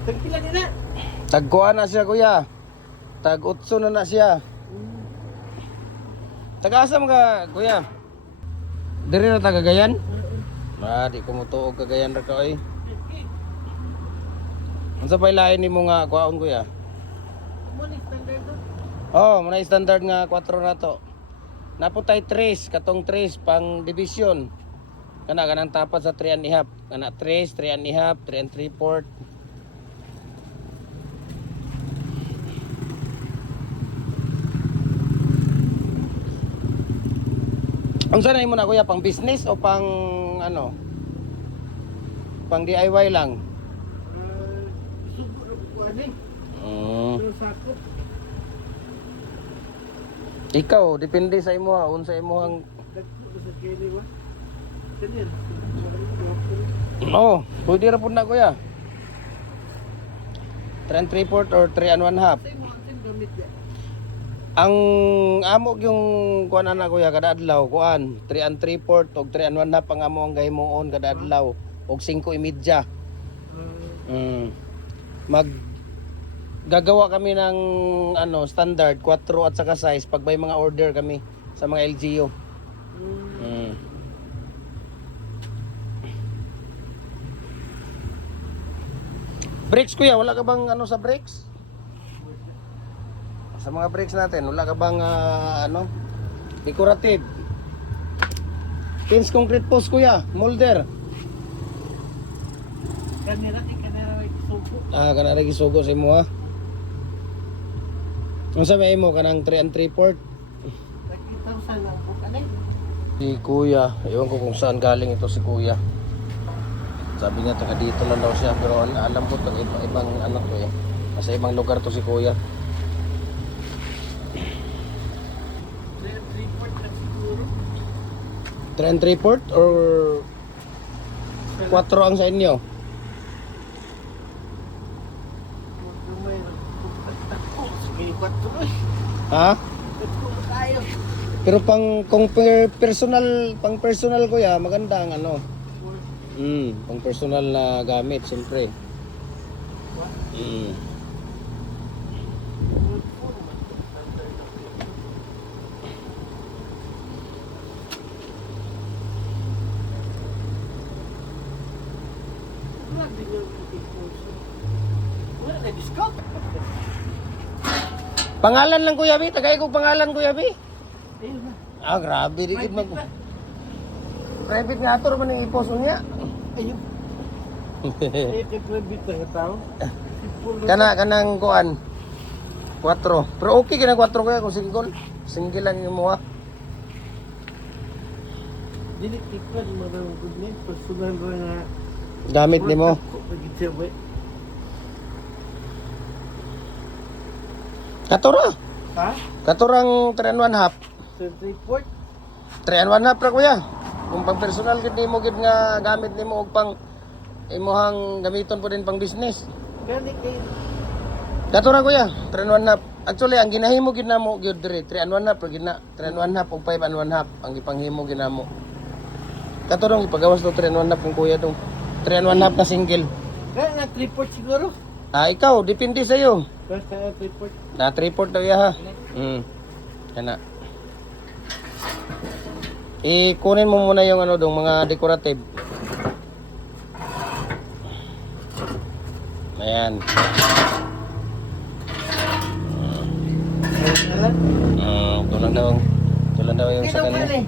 Tagpila nila. Tagkuha na siya kuya. Tag-utso na siya. Taga-asa ka kuya? Diri na tagagayan? Di ko mutuog kagayan ra ka oy. Unsa pay lain nimo nga kuhaon kuya? Oh, muna standard nga 4 na to. Naputay 3, katong 3 pang division. Kanang tapat sa 3 and a half. Kana 3, 3 and a half, 3 and 3/4. Unsa na imo na kuya, pang business o pang ano? Pang DIY lang? Sugo ko ani. Sakop. Ikaw, depende sa imo ha, unsa imo ang Dagko sa kini wa. Kini. oh, pwede ra pud na kuya. 3 and 3/4 or 3 and 1 half. Say mo ang gamit ya. Ang amo yung kuan na kuya kada adlaw kuan 3 and 3/4 og 3 and 1 half ang amo ang gahimuon kada adlaw og 5:30. Mag gagawa kami ng ano standard 4 at saka size pag may mga order kami sa mga LGU. Brakes kuya, wala ka bang ano sa brakes? Sa mga brakes natin, wala ka bang ano decorative? Pins concrete post kuya, molder. Kanira sugo. Kana ra gisugo sa imo ha. Unsa may imo kanang 3 and 3/4? Nakita sa lang po kanay. Si kuya, ewan ko kung saan galing ito si kuya. Sabi niya taga dito lang daw siya pero alam ko taga ibang ano to eh. Nasa ibang lugar to si kuya. 3/4 lang siguro. 3 and 3/4 or 4 ang sa inyo? Sige, 4 oy. Ha? Dagko tayo. Pero kung pang personal kuya, maganda ang ano. Pang personal na gamit siyempre. Pangalan lang kuya Bi, tagay ko pangalan kuya Bi. Grabe di gid mag. Private nga ato man ang ipos unya. Ayun. Private nga tao. Kanang kuan. 4. Pero okay kina 4 kuya kung single. Single lang imo ha. Dili tikman madang good name personal ra nga Gamit nimo. Katura. Ha? Katurang 3 and 1 half. 3/4. 3 and 1 half ra kuya. Kung pang personal gid nimo gid nga gamit nimo og pang imuhang gamiton po din pang business. Gani kay Katura kuya, 3 and 1 half. Actually ang ginahimo gid namo gyud diri 3 and 1 half gid na. 3 and 1 half ug 5 and 1 half ang ipanghimo gid namo. Katurang ipagawas to 3 and 1 half kung kuya dong. 3 and 1 half na single. gani nga 3/4 siguro. Ikaw depende sa iyo. Basta 3/4. Na 3/4 daw ya ha. Kana. Kunin mo muna yung ano dong mga decorative. Ayan. Tulang daw yung sa kanya.